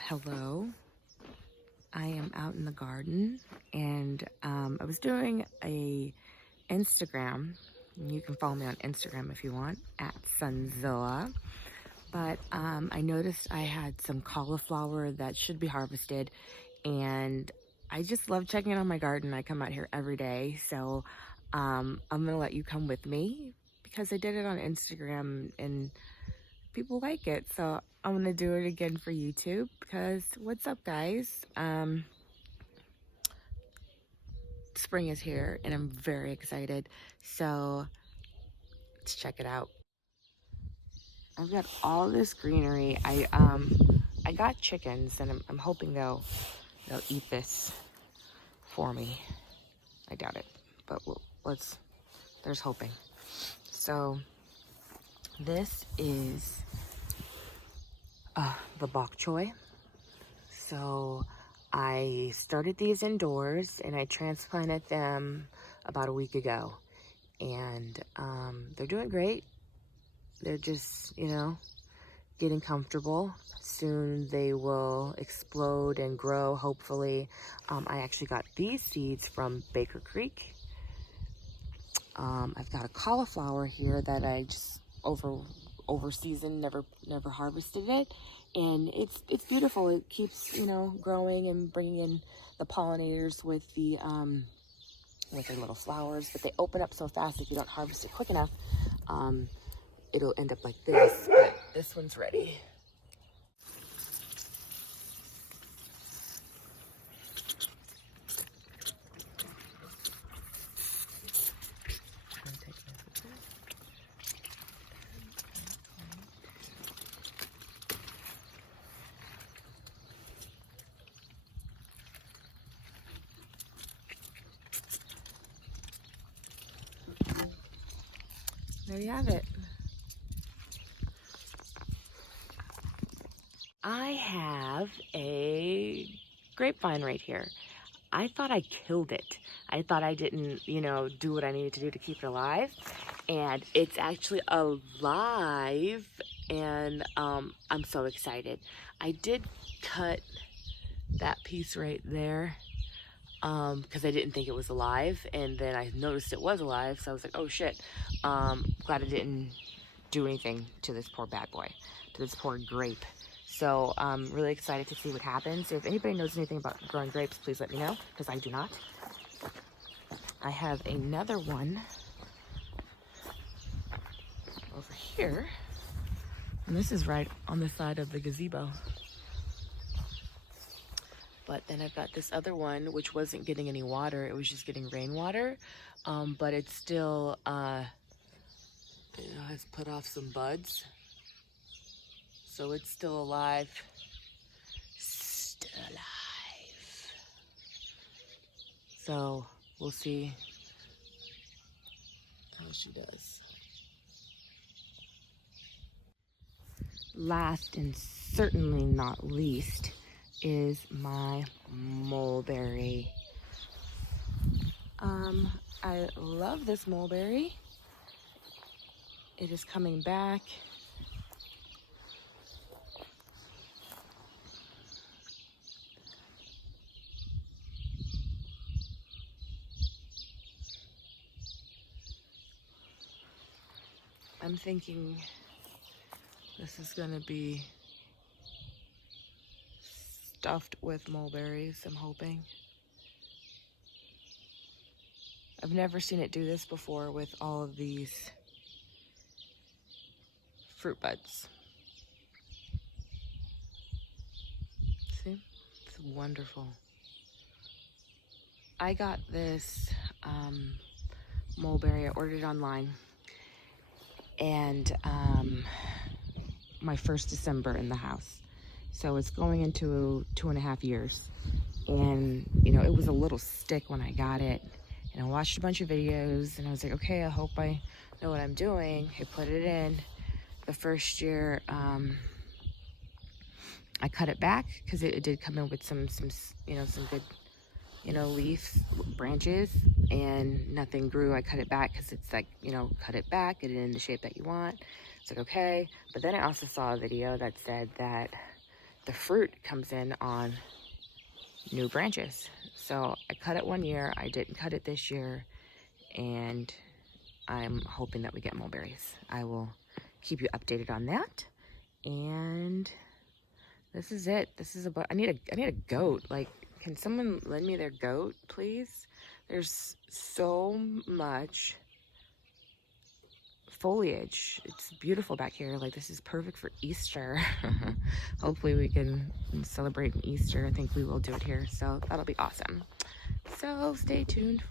Hello. I am out in the garden and I was doing a Instagram. You can follow me on Instagram if you want, at Sunzoa. But I noticed I had some cauliflower that should be harvested, and I just love checking in on my garden. I come out here every day, so I'm gonna let you come with me because I did it on Instagram and people like it. So I'm gonna do it again for YouTube because what's up, guys? Spring is here and I'm very excited. So let's check it out. I've got all this greenery. I got chickens and I'm hoping they'll eat this for me. I doubt it, but there's hoping. So this is the bok choy. So I started these indoors and I transplanted them about a week ago, and they're doing great. They're just, getting comfortable. Soon they will explode and grow, hopefully. I actually got these seeds from Baker Creek. I've got a cauliflower here that I just over season, never harvested it, and it's beautiful. It keeps growing and bringing in the pollinators with their little flowers, but they open up so fast if you don't harvest it quick enough. It'll end up like this, but this one's ready. There you have it. I have a grapevine right here. I thought I killed it. I thought I didn't, do what I needed to do to keep it alive. And it's actually alive, and I'm so excited. I did cut that piece right there because I didn't think it was alive, and then I noticed it was alive, so I was like, oh shit. Glad I didn't do anything to this poor bad boy, to this poor grape. So I'm really excited to see what happens. If anybody knows anything about growing grapes, please let me know, because I do not. I have another one over here, and this is right on the side of the gazebo. But then I've got this other one, which wasn't getting any water. It was just getting rainwater, but it still has put off some buds. So it's still alive. Still alive. So we'll see how she does. Last and certainly not least is my mulberry. I love this mulberry. It is coming back. I'm thinking this is gonna be stuffed with mulberries, I'm hoping. I've never seen it do this before with all of these fruit buds. See? It's wonderful. I got this mulberry, I ordered it online, and my first December in the house. So it's going into 2.5 years. And, it was a little stick when I got it. And I watched a bunch of videos and I was like, okay, I hope I know what I'm doing. I put it in. The first year, I cut it back because it did come in with some good, leaves, branches, and nothing grew. I cut it back because it's like, cut it back, get it in the shape that you want. It's like, okay. But then I also saw a video that said that the fruit comes in on new branches. So I cut it one year, I didn't cut it this year, and I'm hoping that we get mulberries. I will keep you updated on that. And this is it. This is about, I need a goat. Like, can someone lend me their goat, please? There's so much foliage. It's beautiful back here. Like, this is perfect for Easter. Hopefully we can celebrate Easter. I think we will do it here, so that'll be awesome. So stay tuned.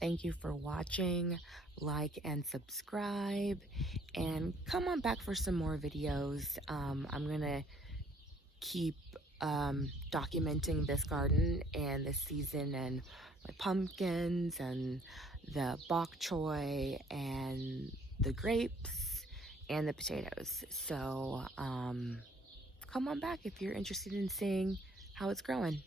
Thank you for watching. Like and subscribe, and come on back for some more videos. I'm gonna keep documenting this garden and this season, and my pumpkins and the bok choy and the grapes and the potatoes. So come on back if you're interested in seeing how it's growing.